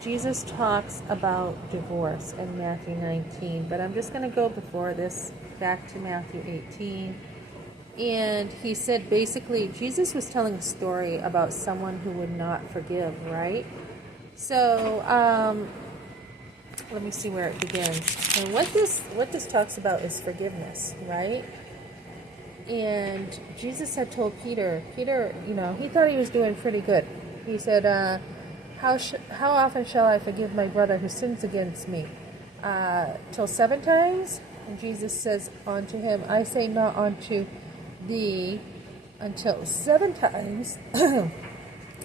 Jesus talks about divorce in Matthew 19, but I'm just going to go before this back to Matthew 18. And he said basically, Jesus was telling a story about someone who would not forgive, right? So, let me see where it begins. And what this talks about is forgiveness, right? And Jesus had told Peter, he thought he was doing pretty good. He said, how often shall I forgive my brother who sins against me? Till 7 times? And Jesus says unto him, I say not unto thee until 7 times,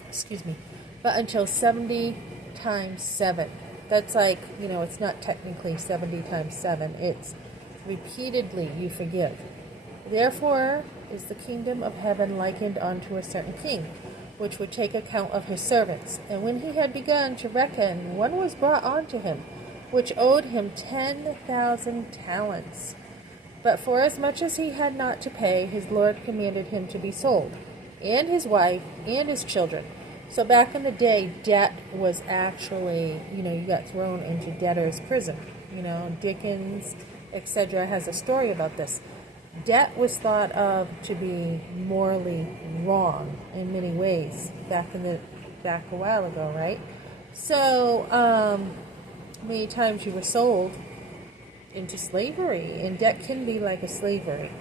excuse me, but until 70 times 7. That's like, it's not technically 70 times 7. It's repeatedly you forgive. Therefore is the kingdom of heaven likened unto a certain king, which would take account of his servants. And when he had begun to reckon, one was brought unto him, which owed him 10,000 talents. But forasmuch as he had not to pay, his Lord commanded him to be sold, and his wife, and his children. So back in the day, debt was actually, you got thrown into debtor's prison. Dickens, etc. has a story about this. Debt was thought of to be morally wrong in many ways back a while ago, right? So many times you were sold into slavery, and debt can be like a slavery.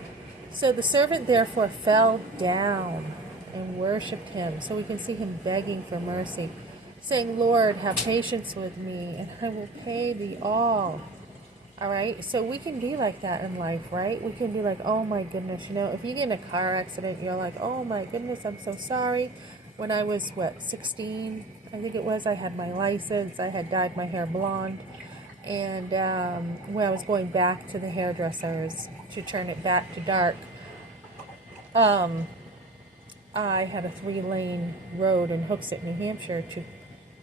So the servant therefore fell down and worshipped him. So we can see him begging for mercy, saying, Lord, have patience with me, and I will pay thee all. All right, so we can be like that in life, right? We can be like, oh my goodness, if you get in a car accident, you're like, oh my goodness, I'm so sorry. When I was, 16, I think it was, I had my license, I had dyed my hair blonde, and when I was going back to the hairdressers to turn it back to dark, I had a 3-lane road in Hooksett, New Hampshire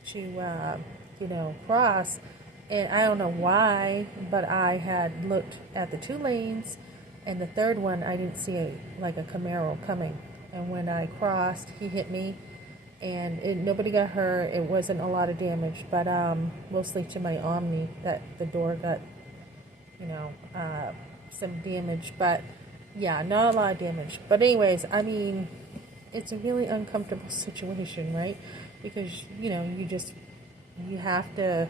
to cross. And I don't know why, but I had looked at the 2 lanes, and the third one I didn't see a Camaro coming. And when I crossed, he hit me, and nobody got hurt. It wasn't a lot of damage, but mostly to my Omni, that the door got, some damage. But yeah, not a lot of damage. But anyways, it's a really uncomfortable situation, right? Because you have to.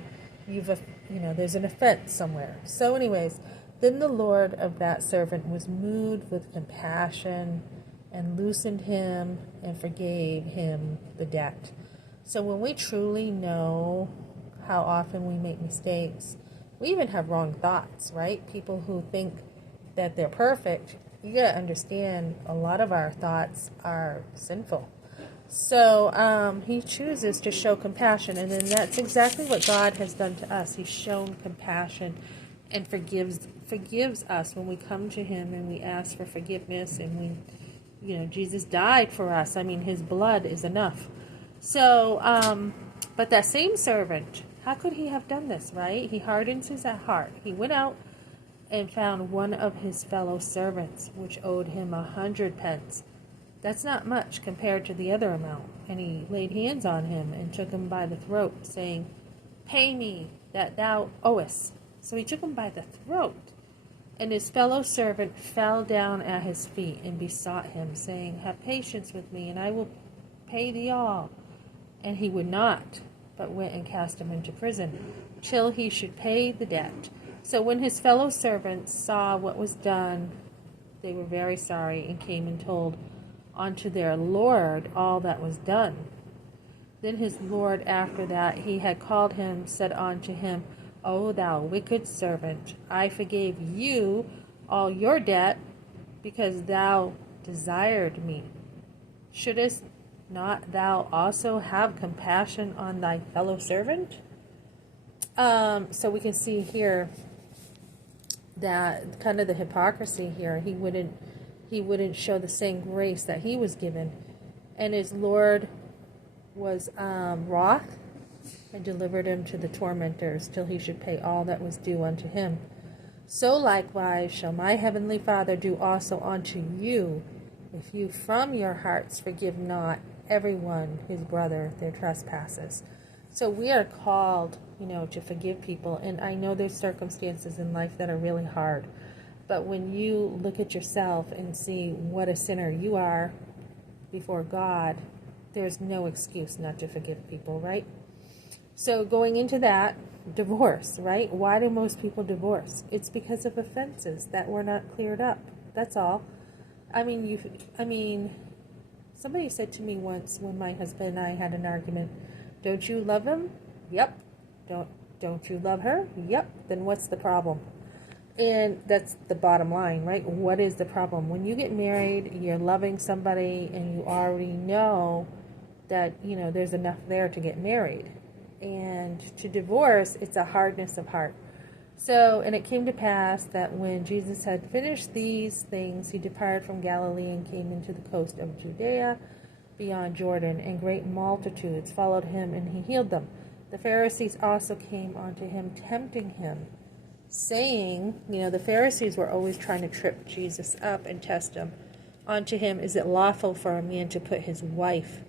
There's an offense somewhere. So anyways, then the Lord of that servant was moved with compassion and loosened him and forgave him the debt. So when we truly know how often we make mistakes, we even have wrong thoughts, right? People who think that they're perfect, you gotta understand a lot of our thoughts are sinful. So he chooses to show compassion, and then that's exactly what God has done to us. He's shown compassion and forgives us when we come to him and we ask for forgiveness, and Jesus died for us. His blood is enough. So, but that same servant, how could he have done this, right? He hardens his heart. He went out and found one of his fellow servants, which owed him 100 pence. That's not much compared to the other amount. And he laid hands on him and took him by the throat, saying, Pay me that thou owest. So he took him by the throat. And his fellow servant fell down at his feet and besought him, saying, Have patience with me, and I will pay thee all. And he would not, but went and cast him into prison, till he should pay the debt. So when his fellow servants saw what was done, they were very sorry, and came and told unto their Lord all that was done. Then his Lord, after that he had called him, said unto him, O thou wicked servant, I forgave you all your debt, because thou desired me. Shouldest not thou also have compassion on thy fellow servant? So we can see here that kind of the hypocrisy here. He wouldn't show the same grace that he was given, and his Lord was wroth and delivered him to the tormentors till he should pay all that was due unto him. So likewise shall my heavenly Father do also unto you, if you from your hearts forgive not everyone his brother their trespasses. So we are called, to forgive people. And I know there's circumstances in life that are really hard. But when you look at yourself and see what a sinner you are before God, there's no excuse not to forgive people, right? So going into that, divorce, right? Why do most people divorce? It's because of offenses that were not cleared up. That's all. I mean, somebody said to me once when my husband and I had an argument, "Don't you love him?" "Yep." Don't you love her?" "Yep." "Then what's the problem?" And that's the bottom line, right? What is the problem? When you get married, you're loving somebody and you already know that, there's enough there to get married. And to divorce, it's a hardness of heart. So, and it came to pass that when Jesus had finished these things, he departed from Galilee and came into the coast of Judea beyond Jordan, and great multitudes followed him, and he healed them. The Pharisees also came unto him, tempting him, saying, the Pharisees were always trying to trip Jesus up and test him. Unto him, is it lawful for a man to put his wife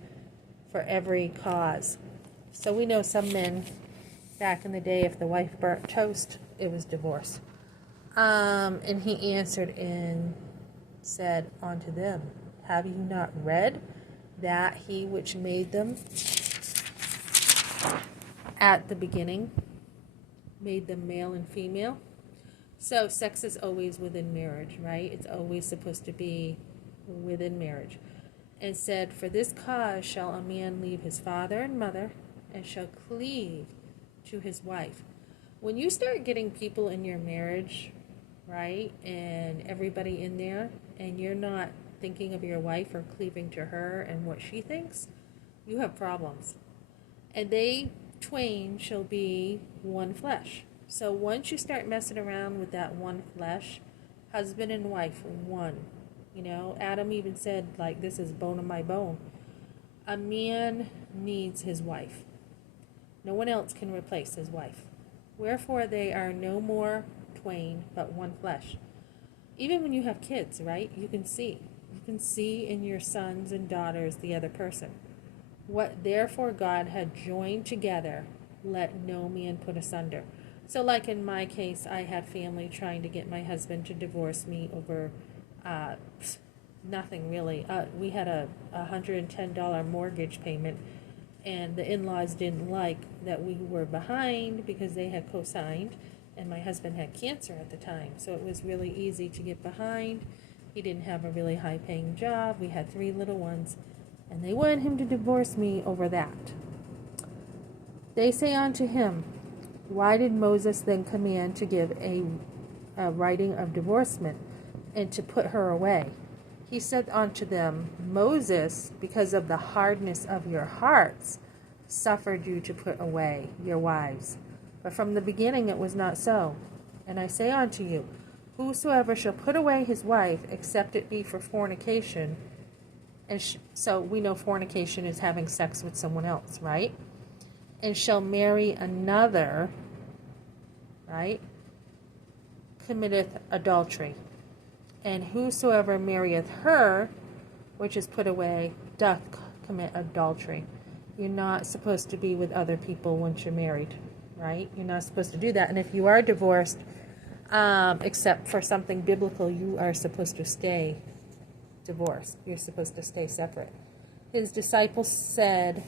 for every cause? So we know some men back in the day, if the wife burnt toast, it was divorce. And he answered and said unto them, have you not read that he which made them at the beginning made them male and female? So sex is always within marriage, right? It's always supposed to be within marriage. And said, for this cause shall a man leave his father and mother, and shall cleave to his wife. When you start getting people in your marriage, right, and everybody in there, and you're not thinking of your wife or cleaving to her and what she thinks, you have problems. And they twain shall be one flesh. So once you start messing around with that one flesh, husband and wife, one. Adam even said, this is bone of my bone. A man needs his wife. No one else can replace his wife. Wherefore they are no more twain, but one flesh. Even when you have kids, right? You can see. You can see in your sons and daughters the other person. What therefore God had joined together, let no man put asunder. So like in my case, I had family trying to get my husband to divorce me over nothing really. We had a $110 mortgage payment, and the in-laws didn't like that we were behind because they had co-signed, and my husband had cancer at the time. So it was really easy to get behind. He didn't have a really high-paying job. We had 3 little ones, and they wanted him to divorce me over that. They say unto him, why did Moses then command to give a writing of divorcement, and to put her away? He said unto them, Moses, because of the hardness of your hearts, suffered you to put away your wives. But from the beginning it was not so. And I say unto you, whosoever shall put away his wife, except it be for fornication, and so we know fornication is having sex with someone else, right? And shall marry another, right, committeth adultery. And whosoever marrieth her, which is put away, doth commit adultery. You're not supposed to be with other people once you're married, right? You're not supposed to do that. And if you are divorced, except for something biblical, you are supposed to stay divorced. You're supposed to stay separate. His disciples said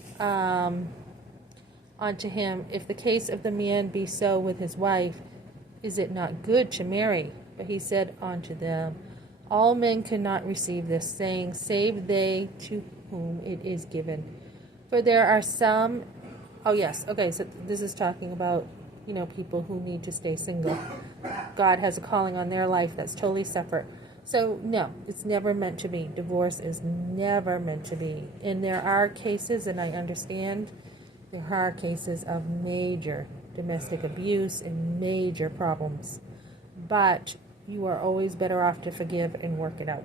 unto him, if the case of the man be so with his wife, is it not good to marry? But he said unto them, all men cannot receive this saying, save they to whom it is given. For there are some, so this is talking about, people who need to stay single. God has a calling on their life that's totally separate. So no, it's never meant to be. Divorce is never meant to be. And there are cases, and I understand, there are cases of major domestic abuse and major problems. But you are always better off to forgive and work it out.